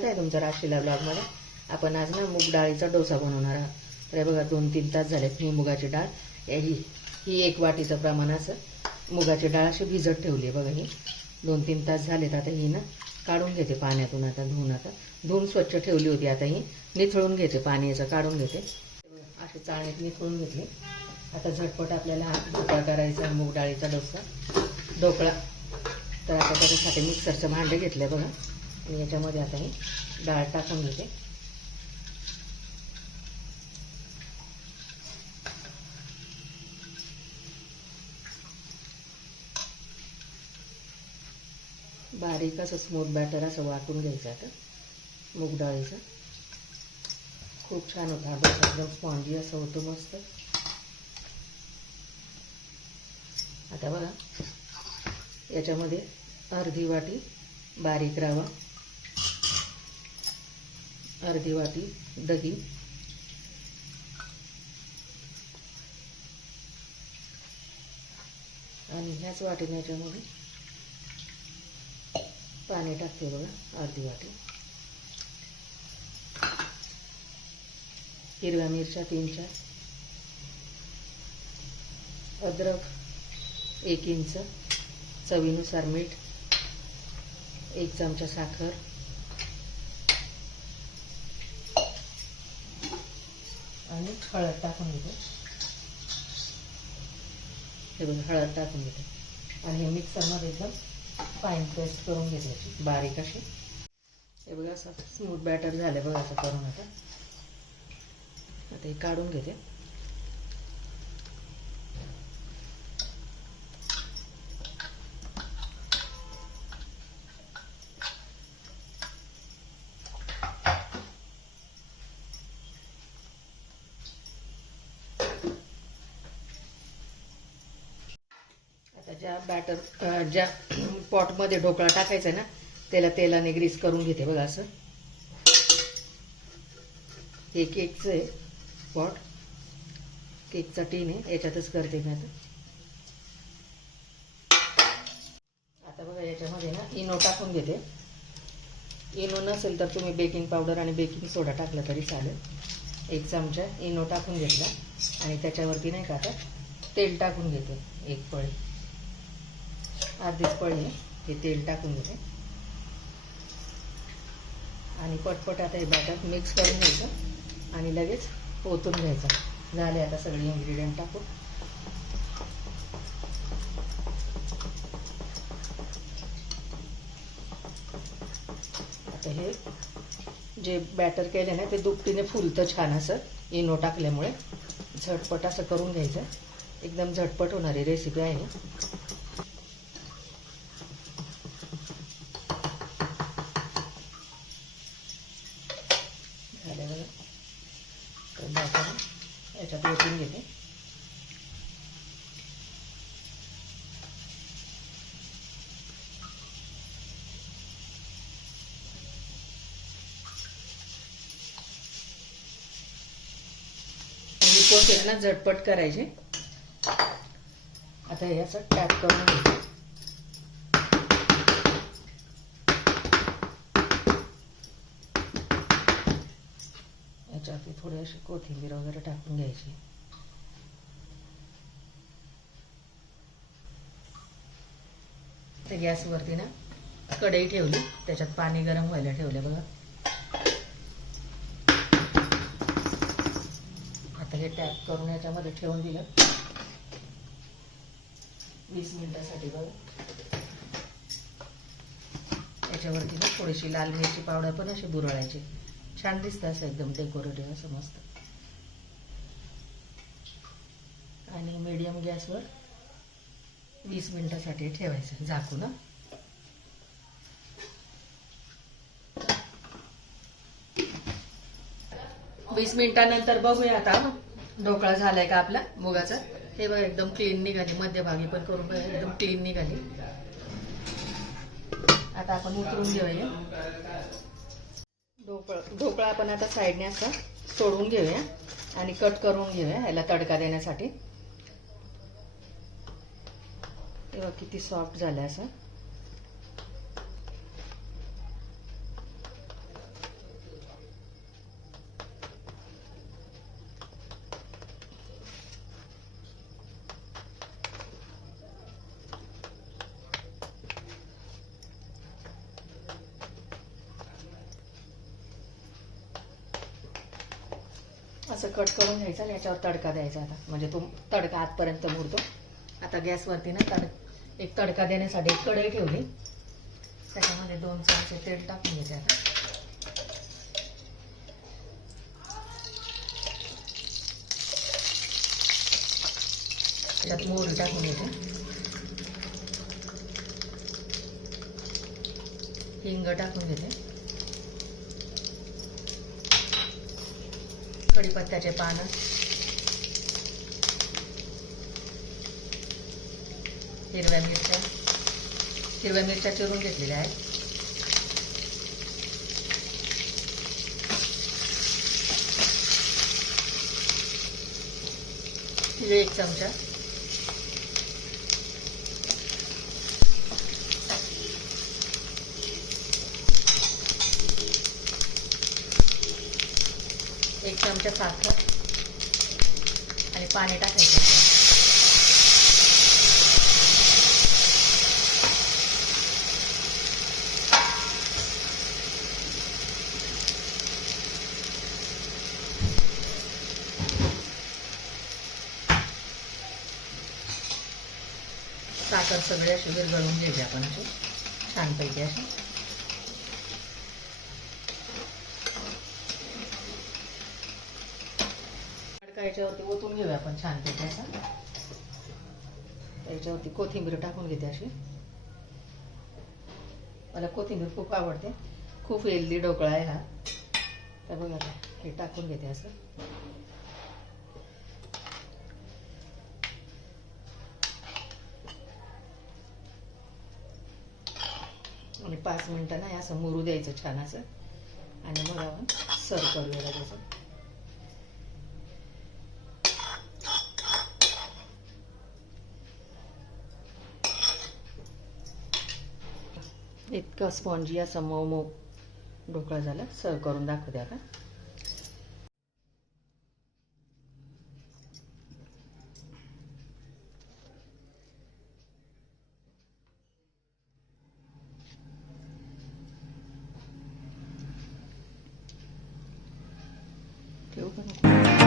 स्वागत आहे तुमचं राशीला ब्लॉगमध्ये। आपण आज ना मूग डाळीचा डोसा बनवणार आहोत। तर बघा 2-3 तास झाले ही मुगाची डाळ ही 1 वाटीचं प्रमाण असं मुगाची डाळ अशी भिजत ठेवली आहे बघा। ही 2-3 तास झालेत। आता ही ना काढून घेते पाण्यातून। आता धुवून स्वच्छ ठेवली होती। आता ही निथळून घेते, पाणी याचं काढून घेते। अशी चाळणीत निथळून घेतली। आता झटपट आपल्याला हा ढोकळा करायचा, मूग डाळीचा ढोकळा। तर आता त्याच्यासाठी मिक्सरचं भांडे घेतलं बघा आणि याच्यामध्ये आता ही डाळ टाकून घेते। बारीक असं स्मूथ बॅटर असं वाटून घ्यायचं। आता मूग डाळीचं खूप छान होता हा डोसा, एकदम स्पॉन्जी असं होतो मस्त। आता बघा याच्यामध्ये अर्धी वाटी बारीक रवा, अर्धी वाटी दही, आणि ह्याच वाटीने याच्यामध्ये पाणी टाकते बघा, अर्धी वाटी। हिरव्या मिरच्या 3-4, अद्रक 1 इंच, चवीनुसार मीठ, 1 चमचा साखर, आणि हळद टाकून घेते। हे बघा हळद टाकून घेते आणि हे मिक्सरमध्ये एकदम फाईन पेस्ट करून घेते याची बारीक अशी। हे बघा असं स्मूथ बॅटर झालं बघा असं करून। आता हे काढून घेते। ज्या पॉटमध्ये ढोकळा टाकायचा आहे ना त्याला तेलाने ग्रीस करून घेते बघा असं। हे केकचं आहे पॉट, केकचा टीन आहे, याच्यातच करते मी आता बघा याच्यामध्ये ना इनो टाकून घेते। इनो नसेल तर तुम्ही बेकिंग पावडर आणि बेकिंग सोडा टाकलं तरी चालेल। 1 चमचा इनो टाकून घेतला आणि त्याच्यावरती नाही का आता तेल टाकून घेते, 1 पळी, अर्धीच पळी आहे, हे तेल टाकून घेते आणि पटपट आता हे बॅटर मिक्स करून घ्यायचं आणि लगेच ओतून घ्यायचं। झाले आता सगळे इन्ग्रेडियंट टाकून। आता हे जे बॅटर केले ना ते दुपटीने फुलतं छान असं इनो टाकल्यामुळे। झटपट असं करून घ्यायचं, एकदम झटपट होणारी रेसिपी आहे। याच्यात ओतून घेते। ही प्रोसेस ना झटपट करायची। आता हे असं टॅप करून घ्यायचं। याच्यावरती थोडी अशी कोथिंबीर वगैरे टाकून घ्यायची। तर गॅसवरती ना कढई ठेवली, त्याच्यात पाणी गरम व्हायला ठेवले बघा। आता हे टॅप करून याच्यामध्ये ठेवून दिलं 20 मिनिटासाठी बघा। याच्यावरती ना थोडीशी लाल मिरची पावडर पण अशी बुरळायची, छान दिसतं असं एकदम डेकोरेटिव्ह असं मस्त। आणि मीडियम गॅसवर 20 मिनिटासाठी ठेवायचं झाकून। 20 मिनिटानंतर बघूया आता ढोकळा झालाय का आपला मुगाचा। हे बघा एकदम क्लीन निघाली, मध्यभागी पण करून बघा एकदम क्लीन निघाली। आता आपण उतरून घेऊया ढोकळा। आपण आता साईडने असं सोडून घेऊया आणि कट करून घेऊया ह्याला तडका देण्यासाठी। तेव्हा किती सॉफ्ट झालं असं। असं कट करून घ्यायचं आणि याच्यावर तडका द्यायचा आता, म्हणजे तो तडका आतपर्यंत मुरतो. आता गॅसवरती ना एक तडका देण्यासाठी एक कढई ठेवली, त्याच्यामध्ये 2 चमचे तेल टाकून घेते आता. त्याच्यात मोहरी टाकून घेते, हिंग टाकून घेते, कढीपत्त्याचे पानं, हिरव्या मिरच्या चिरून घेतलेल्या आहेत, तीळ 1 चमचा, एक चमचा साखर आणि पाणी टाकायचं. साखर सगळे अशी विरघळून घ्यायची आपण अशी छानपैकी अशी. याच्यावरती ओतून घेऊया आपण छानपैकी असं. याच्यावरती कोथिंबीर टाकून घेते अशी. मला कोथिंबीर खूप आवडते, खूप हेल्दी ढोकळा आहे हा. तर बघा हे टाकून घेते असं. आणि 5 मिनिटं ना असं मुरू द्यायचं छान असं, आणि मग आपण सर्व करूया त्याचं. इतका स्पॉन्जी असा मऊ मऊ ढोकळा झाला. सर्व करून दाखवते आता. ठेवू का?